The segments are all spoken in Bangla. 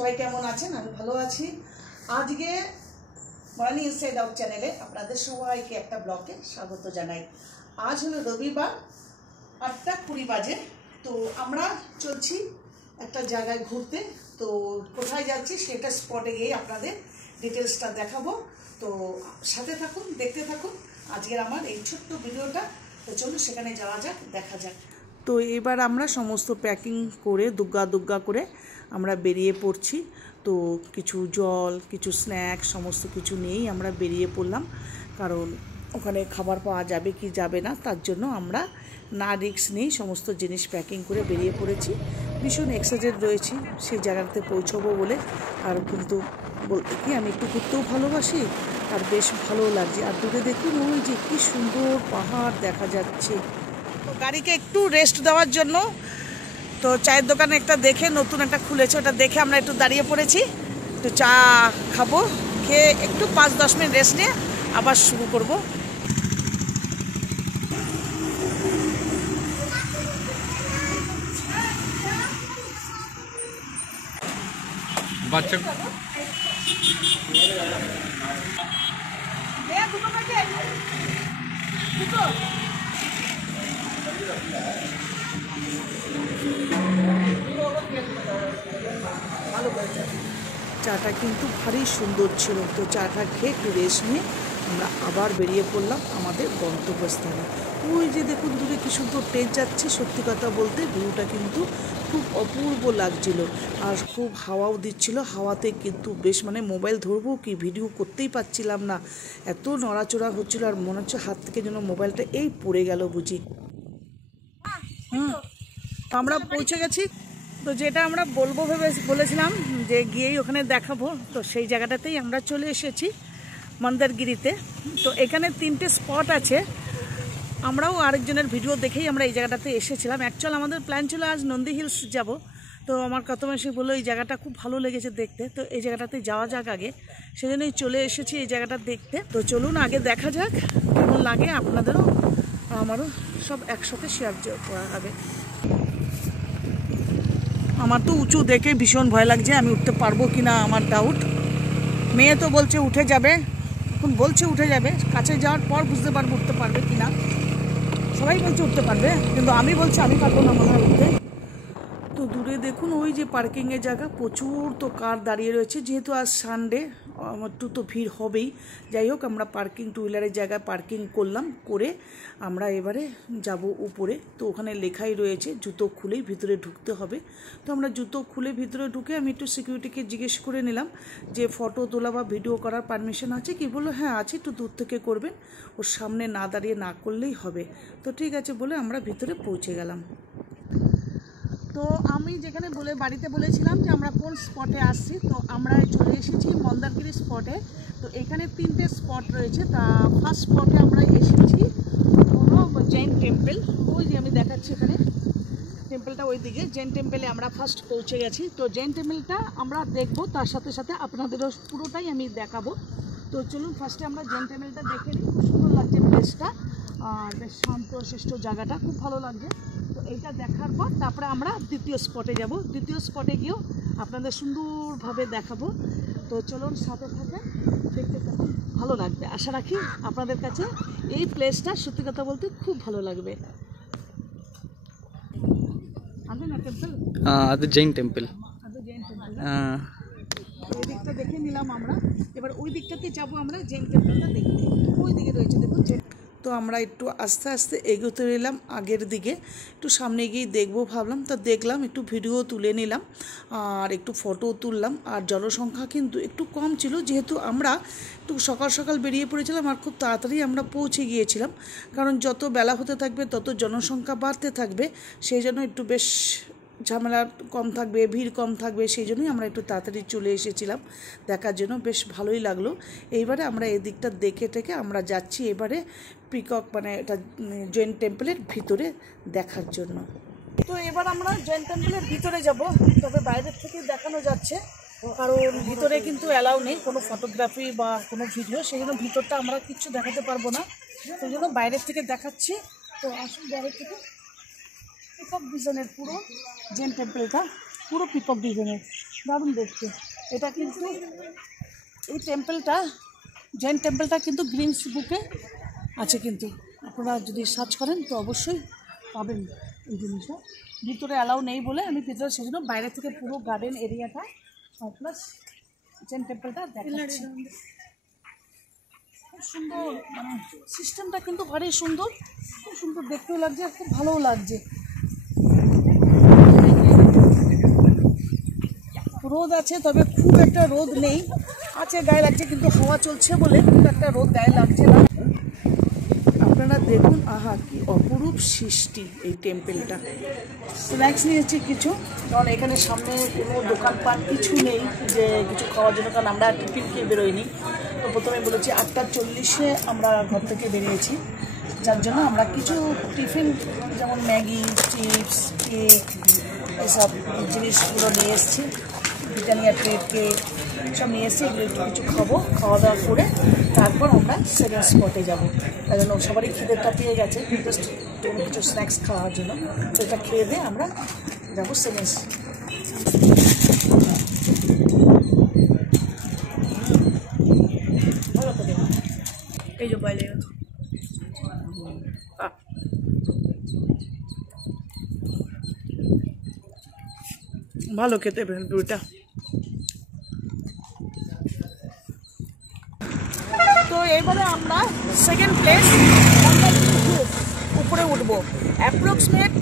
সবাই কেমন আছেন? আমি ভালো আছি। আজকে মর্নিং ইনসাইড আউট চ্যানেলে আপনাদের সবাইকে একটা ব্লগে স্বাগত জানাই। আজ হলো রবিবার, 8:20 বাজে। তো আমরা চলছি একটা জায়গায় ঘুরতে। তো কোথায় যাচ্ছি সেটা স্পটে গিয়ে আপনাদের ডিটেলসটা দেখাবো। তো সাথে থাকুন, দেখতে থাকুন আজকের আমার এই ছোট্ট ভিডিওটা। তো চলুন সেখানে যাওয়া যাক, দেখা যাক। তো এবার আমরা সমস্ত প্যাকিং করে দুগ্গা করে আমরা বেরিয়ে পড়ছি। তো কিছু জল, কিছু স্ন্যাক্স সমস্ত কিছু নিয়েই আমরা বেরিয়ে পড়লাম, কারণ ওখানে খাবার পাওয়া যাবে কি যাবে না, তার জন্য আমরা না রিস্ক নিয়েই সমস্ত জিনিস প্যাকিং করে বেরিয়ে পড়েছি। ভীষণ এক্সাইটেড রয়েছি সেই জায়গাতে পৌঁছবো বলে। আর কিন্তু বলতে কি আমি একটু ঘুরতেও ভালোবাসি, আর বেশ ভালো লাগছে। আর দূরে দেখুন ওই যে কি সুন্দর পাহাড় দেখা যাচ্ছে। তো গাড়িকে একটু রেস্ট দেওয়ার জন্য তো চায়ের দোকানে একটা দেখে নতুন একটা খুলেছে, ওটা দেখে আমরা একটু দাঁড়িয়ে পড়েছি। একটু চা খাবো, খেয়ে একটু 5-10 মিনিট রেস্ট নিয়ে আবার শুরু করব। চাটা কিন্তু ভারী সুন্দর ছিল। তো চাটা খেয়ে একটু রেস্ট নিয়ে আমরা আবার বেরিয়ে পড়লাম আমাদের গন্তব্যস্থানে। ওই যে দেখুন দূরে কি সুন্দর ট্রেন যাচ্ছে। সত্যি কথা বলতে ভিউটা কিন্তু খুব অপূর্ব লাগছিল, আর খুব হাওয়াও দিচ্ছিল। হাওয়াতে কিন্তু বেশ মোবাইল ধরবো কি ভিডিও করতেই পারছিলাম না, এত নড়াচড়া হচ্ছিল। আর মনে হচ্ছে হাত থেকে যেন মোবাইলটা এই পড়ে গেল বুঝি। আমরা পৌঁছে গেছি। তো যেটা আমরা বলেছিলাম যে গিয়েই ওখানে দেখাবো, তো সেই জায়গাটাতেই আমরা চলে এসেছি, মন্দারগিরিতে। তো এখানে 3টে স্পট আছে। আমরাও আরেকজনের ভিডিও দেখেই আমরা এই জায়গাটাতে এসেছিলাম। অ্যাকচুয়াল আমাদের প্ল্যান ছিল আজ নন্দী হিলস যাব। তো আমার কত মাসে বললো এই জায়গাটা খুব ভালো লেগেছে দেখতে, তো এই জায়গাটাতে যাওয়া যাক আগে। সেজন্যই চলে এসেছি এই জায়গাটা দেখতে। তো চলুন আগে দেখা যাক কেমন লাগে, আপনাদেরও আমারও সব একসাথে শেয়ার করা হবে। আমার তো উঁচু দেখে ভীষণ ভয় লাগছে, আমি উঠতে পারবো কি না আমার ডাউট। মেয়ে তো বলছে উঠে যাবে, এখন বলছে উঠে যাবে, কাছে যাওয়ার পর বুঝতে পারবো উঠতে পারবে কি না। সবাই বলছে উঠতে পারবে, কিন্তু আমি বলছি আমি পারবো না মনে হয় উঠতে। তো দূরে দেখুন ওই যে পার্কিংয়ের জায়গা, প্রচুর তো কার দাঁড়িয়ে রয়েছে। যেহেতু আজ সানডে একটু তো ভিড় হবেই। যাই হোক আমরা পার্কিং, টু হুইলারের জায়গায় পার্কিং করলাম, করে আমরা এবারে যাব উপরে। তো ওখানে লেখাই রয়েছে জুতো খুলেই ভিতরে ঢুকতে হবে। তো আমরা জুতো খুলে ভিতরে ঢুকে আমি একটু সিকিউরিটিকে জিজ্ঞেস করে নিলাম যে ফটো তোলা বা ভিডিও করার পারমিশন আছে কি। বললো হ্যাঁ আছে, একটু দূর থেকে করবেন, ওর সামনে না দাঁড়িয়ে না করলেই হবে। তো ঠিক আছে বলে আমরা ভিতরে পৌঁছে গেলাম। তো আমি যেখানে বাড়িতে বলেছিলাম যে আমরা কোন স্পটে আসছি, তো আমরা চলে এসেছি মন্দারগিরি স্পটে। তো এখানে 3টে স্পট রয়েছে। তা ফার্স্ট স্পটে আমরা এসেছি হলো জৈন টেম্পল। ওই যে আমি দেখাচ্ছি এখানে টেম্পলটা, ওই দিকে জৈন টেম্পলে আমরা ফার্স্ট পৌঁছে গেছি। তো জৈন টেম্পলটা আমরা দেখবো, তার সাথে সাথে আপনাদেরও পুরোটাই আমি দেখাবো। তো চলুন ফার্স্টে আমরা জৈন টেম্পলটা দেখে নিই। খুব সুন্দর লাগছে প্লেসটা, আর বেশ শান্তশিষ্ট জায়গাটা, খুব ভালো লাগছে। তো এইটা দেখার পর তারপরে আমরা দ্বিতীয় স্পটে যাব। দ্বিতীয় স্পটে গিয়েও আপনাদের সুন্দরভাবে দেখাবো। তো চলুন সাথে থাকেন, দেখতে থাকুন, ভালো লাগবে। আশা রাখি আপনাদের কাছে এই প্লেসটা সত্যি কথা বলতে খুব ভালো লাগবে। ಅದು ಜೈನ್ ಟೆಂಪಲ್। এই দিকটা দেখে নিলাম আমরা, এবার ওই দিকটাতে যাবো আমরা জৈন টেম্পলটা দেখতে। ওই দিকে রয়েছে দেখুন। তো আমরা একটু আস্তে আস্তে এগোতে রইলাম আগের দিকে, একটু সামনে গিয়ে দেখবো ভাবলাম। তো দেখলাম, একটু ভিডিও তুলে নিলাম আর একটু ফটো তুললাম। আর জনসংখ্যা কিন্তু একটু কম ছিল, যেহেতু আমরা একটু সকাল সকাল বেরিয়ে পড়েছিলাম আর খুব তাড়াতাড়ি আমরা পৌঁছে গিয়েছিলাম। কারণ যত বেলা হতে থাকবে তত জনসংখ্যা বাড়তে থাকবে, সেই জন্য একটু বেশ ঝামেলা কম থাকবে, ভিড় কম থাকবে, সেই জন্যই আমরা একটু তাড়াতাড়ি চলে এসেছিলাম দেখার জন্য। বেশ ভালোই লাগলো। এইবারে আমরা এই দিকটা দেখে টেকে আমরা যাচ্ছি এবারে পিকক, এটা জৈন টেম্পলের ভিতরে দেখার জন্য। তো এবার আমরা জৈন টেম্পলের ভিতরে যাব, তবে বাইরের থেকে দেখানো যাচ্ছে, কারণ ভিতরে কিন্তু অ্যালাউ নেই কোনো ফটোগ্রাফি বা কোনো ভিডিও, সেই জন্য ভিতরটা আমরা কিচ্ছু দেখাতে পারবো না। সেই জন্য বাইরের থেকে দেখাচ্ছি। তো আসুন বাইরের থেকে। পিকক ডিজাইনের পুরো জৈন টেম্পলটা পুরো পিকক ডিজাইনের। দারুণ দেখতে। এটা কিন্তু এই টেম্পলটা, জৈন টেম্পলটা কিন্তু গ্রিনস বুকে আছে, কিন্তু আপনারা যদি সার্চ করেন তো অবশ্যই পাবেন এই জিনিসটা। ভিতরে অ্যালাউ নেই বলে আমি ভিতরে সেজন্য বাইরে থেকে পুরো গার্ডেন এরিয়াটা আর প্লাস জৈন টেম্পলটা দেখাচ্ছি। খুব সুন্দর, মানে সিস্টেমটা কিন্তু ভারী সুন্দর, খুব সুন্দর দেখতেও লাগছে আর খুব ভালোও লাগছে। রোদ আছে, তবে খুব একটা রোদ নেই, আছে গায়ে লাগছে, কিন্তু হাওয়া চলছে বলে খুব একটা রোদ গায়ে লাগছে না। আপনারা দেখুন, আহা কি অপরূপ সৃষ্টি এই টেম্পলটা। স্ন্যাক্স নিয়েছি কিছু, কারণ এখানে সামনে কোনো দোকানপাট কিছু নেই যে কিছু খাওয়ার জন্য, কারণ আমরা টিফিন খেয়ে বেরোইনি। তো প্রথমে বলেছি 8:40 আমরা ঘর থেকে বেরিয়েছি, যার জন্য আমরা কিছু টিফিন যেমন ম্যাগি, চিপস, কেক এসব জিনিসগুলো নিয়ে এসেছি। ব্রিটানিয়া ট্রেড কেক সব নিয়ে এসেছি, এগুলো একটু কিছু খাবো, খাওয়া দাওয়া করে তারপর আমরা সেকেন্ড স্পটে যাবো। তাই জন্য সবারই খিদেরটা পেয়ে গেছে, জাস্ট কিছু স্ন্যাক্স খাওয়ার জন্য। তো এটা খেয়ে দিয়ে আমরা যাবো সেকেন্ড। ভালো করে এই যে বাইরে ভালো খেতে ভেলপুরিটা। তো এবারে আমরা সেকেন্ড প্লেস উপরে উঠবো। অ্যাপ্রক্সিমেট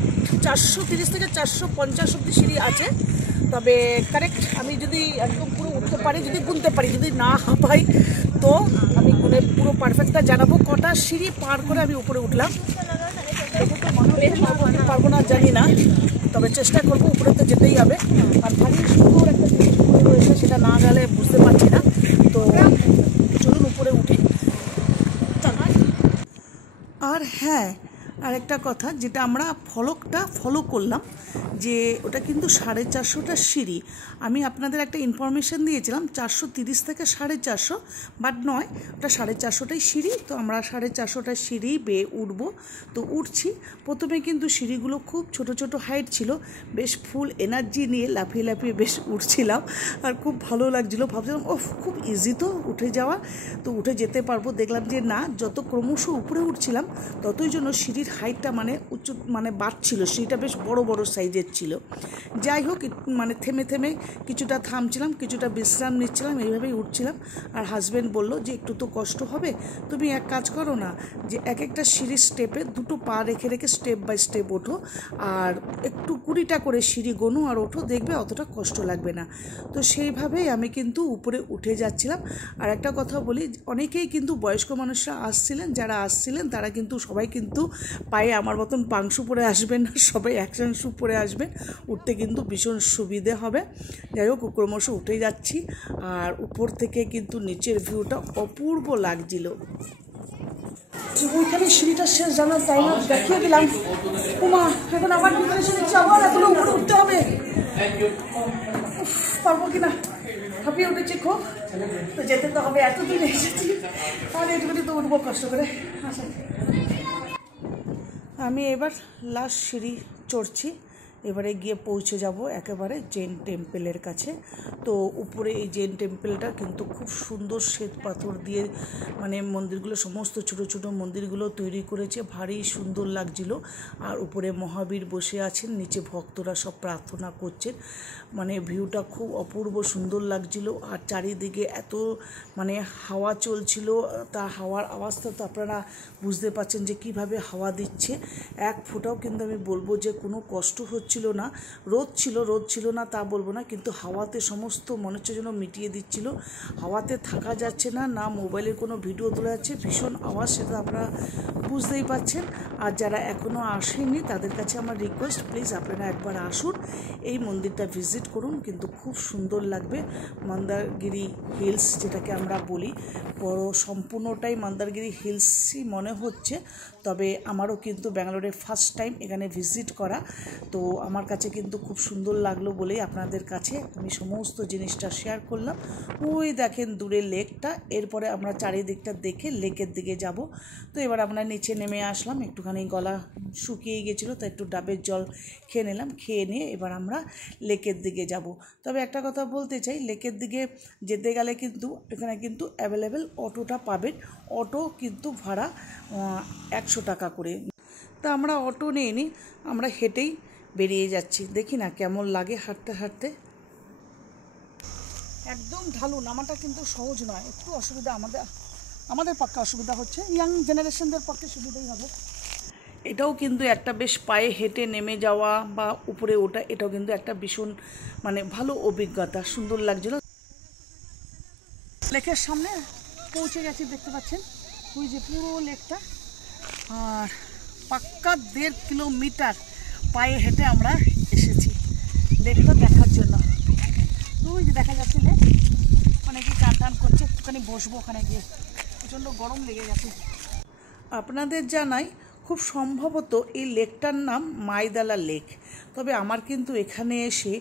430 থেকে 450 অব্দি সিঁড়ি আছে, তবে কারেক্ট আমি যদি একদম পুরো উঠতে পারি, যদি গুনতে পারি, যদি না পাই তো আমি গুনে পুরো পারফেক্টটা জানাবো কটা সিঁড়ি পার করে আমি উপরে উঠলাম। পারবো না জানি না, তবে চেষ্টা করবো, উপরে তো যেতেই হবে। আর ভারী সুন্দর একটা জিনিস রয়েছে, সেটা না গেলে বুঝতে পারছি না। তো চলুন উপরে উঠি। আর হ্যাঁ, আরেকটা কথা, যেটা আমরা ফলকটা ফলো করলাম যে ওটা কিন্তু 450টা সিঁড়ি। আমি আপনাদের একটা ইনফরমেশান দিয়েছিলাম 430 থেকে 450, বাট নয়, ওটা 450টাই সিঁড়ি। তো আমরা 450টা সিঁড়ি বেয়ে উঠবো। তো উঠছি, প্রথমে কিন্তু সিঁড়িগুলো খুব ছোট ছোট হাইট ছিল, বেশ ফুল এনার্জি নিয়ে লাফিয়ে লাফিয়ে বেশ উঠছিলাম, আর খুব ভালো লাগছিলো। ভাবছিলাম ওফ, খুব ইজি তো উঠে যাওয়া, তো উঠে যেতে পারবো। দেখলাম যে না, যত ক্রমশ উপরে উঠছিলাম ততই জন্য সিঁড়ির হাইটটা মানে উঁচু মানে বাড়ছিল, সিঁড়িটা বেশ বড় বড় সাইজের ছিল। যাই হোক, মানে থেমে থেমে কিছুটা থামছিলাম, কিছুটা বিশ্রাম নিচ্ছিলাম, এইভাবেই উঠছিলাম। আর হাজব্যান্ড বলল যে একটু তো কষ্ট হবে, তুমি এক কাজ করো না, যে এক একটা সিঁড়ির স্টেপে 2টো পা রেখে রেখে স্টেপ বাই স্টেপ ওঠো, আর একটু 20টা করে সিঁড়ি গোনো আর ওঠো, দেখবে অতটা কষ্ট লাগবে না। তো সেইভাবেই আমি কিন্তু উপরে উঠে যাচ্ছিলাম। আর একটা কথা বলি, অনেকেই কিন্তু বয়স্ক মানুষরা আসছিলেন, যারা আসছিলেন তারা কিন্তু সবাই কিন্তু পায়ে আমার মতন পাংশু পরে আসবেন না, সবাই অ্যাকশন শু পরে আসবেন, উঠতে কিন্তু ভীষণ সুবিধে হবে। যাই হোক, ক্রমশ উঠে যাচ্ছি, আর উপর থেকে কিন্তু নিচের ভিউটা অপূর্ব লাগছিল। ওইখানে সিঁড়িটা শেষ জানার তাই না, দেখিয়ে দিলাম। উমা, এখন আবার ভিতরে সিঁড়ি আবার এখনো উপরে উঠতে হবে, পারবো কিনা হাঁপিয়ে উঠেছি খুব। তো যেতে তো হবে, এতদিন এসেছি, তাহলে এটুকুনি তো উঠবো কষ্ট করে। আমি এবার লাস্ট সিঁড়ি চড়ছি, এবারে গিয়ে পৌঁছে যাব একেবারে জৈন টেম্পলের কাছে। তো উপরে এই জৈন টেম্পলটা কিন্তু খুব সুন্দর শ্বেত পাথর দিয়ে, মানে মন্দিরগুলো সমস্ত ছোট ছোট মন্দিরগুলো তৈরি করেছে, ভারী সুন্দর লাগছিল। আর উপরে মহাবীর বসে আছেন, নিচে ভক্তরা সব প্রার্থনা করছেন, মানে ভিউটা খুব অপূর্ব সুন্দর লাগছিল। আর চারিদিকে এত মানে হাওয়া চলছিল, তার হাওয়ার আওয়াজটা তো আপনারা বুঝতে পারছেন যে কিভাবে হাওয়া দিচ্ছে। এক ফোঁটাও কিন্তু আমি বলবো যে কোনো কষ্ট হচ্ছিল না। রোদ ছিল না তা বলবো না, কিন্তু হাওয়াতে সমস্ত মনে হচ্ছে যেন মিটিয়ে দিচ্ছিল। হাওয়াতে থাকা যাচ্ছে না, না মোবাইলের কোনো ভিডিও তোলা যাচ্ছে, ভীষণ আওয়াজ, সেটা আপনারা বুঝতেই পারছেন। আর যারা এখনও আসেননি তাদের কাছে আমার রিকোয়েস্ট, প্লিজ আপনারা একবার আসুন, এই মন্দিরটা ভিজিট করুন, কিন্তু খুব সুন্দর লাগবে। মন্দারগিরি হিলস যেটাকে আমরা বলি, বড় সম্পূর্ণটাই মন্দারগিরি হিলসই মনে হচ্ছে। তবে আমারও কিন্তু ব্যাঙ্গালোরে ফার্স্ট টাইম এখানে ভিজিট করা, তো আমার কাছে কিন্তু খুব সুন্দর লাগলো বলেই আপনাদের কাছে আমি সমস্ত জিনিসটা শেয়ার করলাম। ওই দেখেন দূরে লেকটা, এরপরে আমরা চারিদিকটা দেখে লেকের দিকে যাব। তো এবার আমরা নিচে নেমে আসলাম, একটুখানি গলা শুকিয়ে গেছিলো, তো একটু ডাবের জল খেয়ে নিলাম। খেয়ে নিয়ে এবার আমরা লেকের দিকে যাব। তবে একটা কথা বলতে চাই, লেকের দিকে যেতে গেলে কিন্তু এখানে কিন্তু অ্যাভেলেবেল অটোটা পাবেন। অটো কিন্তু ভাড়া 100 টাকা করে। তা আমরা অটো নিইনি, আমরা হেঁটেই বেরিয়ে যাচ্ছি। দেখি না কেমন লাগে হাঁটতে হাঁটতে। একদম ঢালু, নামাটা কিন্তু সহজ নয়, একটু অসুবিধা আমাদের পক্ষে অসুবিধা হচ্ছে, ইয়াং জেনারেশনদের পক্ষে সুবিধাই হবে। এটাও কিন্তু একটা বেশ পায়ে হেঁটে নেমে যাওয়া বা উপরে ওঠা, এটাও কিন্তু একটা ভীষণ ভালো অভিজ্ঞতা, সুন্দর লাগছিল। লেকের সামনে পৌঁছে গেছি, দেখতে পাচ্ছেন ওই যে পুরো লেকটা। আর পাক্কা 1.5 কিলোমিটার পায়ে হেঁটে আমরা এসেছি লেকটা দেখার জন্য। ওই যে দেখা যাচ্ছে লেক, অনেকে চান টান করছে, একটুখানি বসবো ওখানে গিয়ে, প্রচণ্ড গরম লেগে গেছে। আপনাদের জানাই, খুব সম্ভবত এই লেকটার নাম মাইদালা লেক। তবে আমার কিন্তু এখানে এসে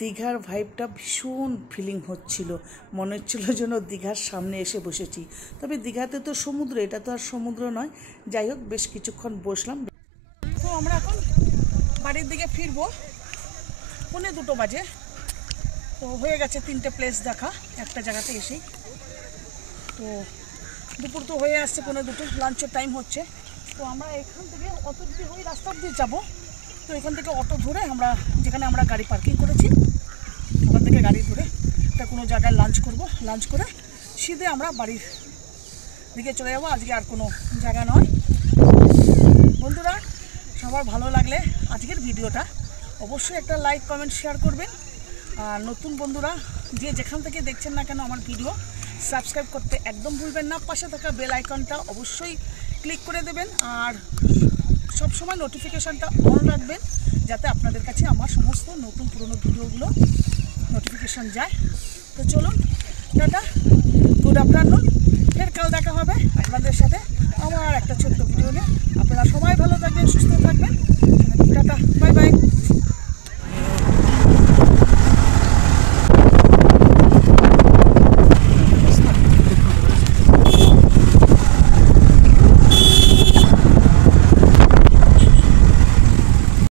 দীঘার ভাইবটা ভীষণ ফিলিং হচ্ছিল, মনে হচ্ছিল যেন দীঘার সামনে এসে বসেছি। তবে দীঘাতে তো সমুদ্র, এটা তো আর সমুদ্র নয়। যাই হোক, বেশ কিছুক্ষণ বসলাম। তো আমরা এখন বাড়ির দিকে ফিরবো, 1:45 বাজে। তো হয়ে গেছে 3টে প্লেস দেখা একটা জায়গাতে এসেই। তো দুপুর তো হয়ে আসছে, 1:45, লাঞ্চের টাইম হচ্ছে। তো আমরা এখান থেকে অটো যদি ওই রাস্তা দিয়ে যাবো, তো এখান থেকে অটো ধরে আমরা যেখানে আমরা গাড়ি পার্কিং করেছি ওখান থেকে গাড়ি ধরে একটা কোনো জায়গায় লাঞ্চ করব। লাঞ্চ করে সিধে আমরা বাড়ির দিকে চলে যাবো। আজকে আর কোনো জায়গা নয়। বন্ধুরা, সবার ভালো লাগলে আজকের ভিডিওটা অবশ্যই একটা লাইক, কমেন্ট, শেয়ার করবেন। আর নতুন বন্ধুরা যে যেখান থেকে দেখছেন না কেন আমার ভিডিও, সাবস্ক্রাইব করতে একদম ভুলবেন না। পাশে থাকা বেল আইকনটা অবশ্যই ক্লিক করে দেবেন, আর সবসময় নোটিফিকেশানটা অন রাখবেন, যাতে আপনাদের কাছে আমার সমস্ত নতুন পুরনো ভিডিওগুলো নোটিফিকেশান যায়। তো চলুন, টাটা, গুড আফটারনুন। ফের কাল দেখা হবে আপনাদের সাথে আমার একটা ছোট্ট ভিডিও নিয়ে। আপনারা সবাই ভালো থাকবেন, সুস্থ থাকবেন। Tata, bye bye.